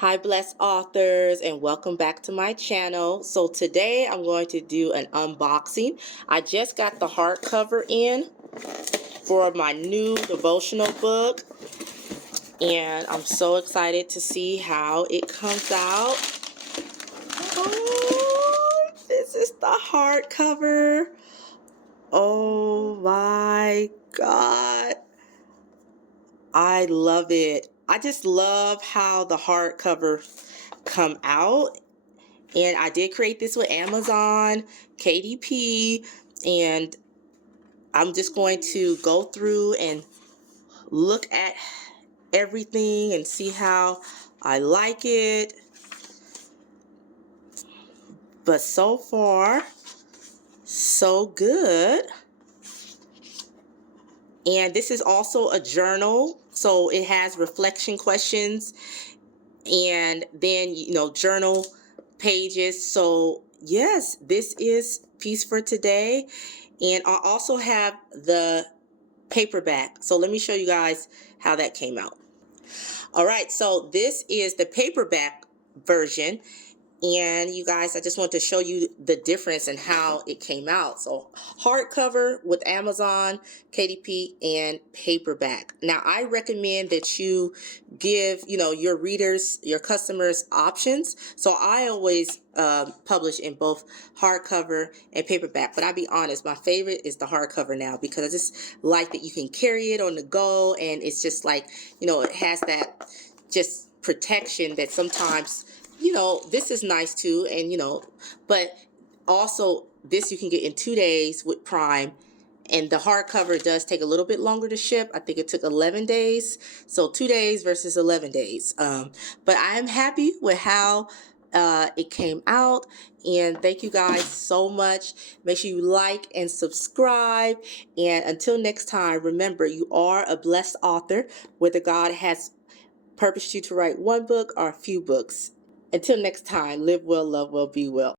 Hi blessed authors, and welcome back to my channel. So today I'm going to do an unboxing. I just got the hardcover in for my new devotional book, and I'm so excited to see how it comes out. Oh, this is the hardcover. Oh my God, I love it. I just love how the hardcover come out. And I did create this with Amazon, KDP, and I'm just going to go through and look at everything and see how I like it. But so far, so good. And this is also a journal, so it has reflection questions and then, journal pages. So yes, this is Peace for Today. And I also have the paperback. So let me show you guys how that came out. All right, so this is the paperback version. And you guys, I just want to show you the difference and how it came out. So hardcover with Amazon, KDP, and paperback. Now I recommend that you give, your readers, your customers options. So I always publish in both hardcover and paperback. But I'll be honest, my favorite is the hardcover now because I just like that you can carry it on the go. And it's just like, it has that just protection that sometimes this is nice too, and but also this you can get in 2 days with Prime, and the hardcover does take a little bit longer to ship. I think it took 11 days, so 2 days versus 11 days. But I am happy with how it came out, and thank you guys so much. Make sure you like and subscribe, and until next time, remember you are a blessed author, whether God has purposed you to write one book or a few books. Until next time, live well, love well, be well.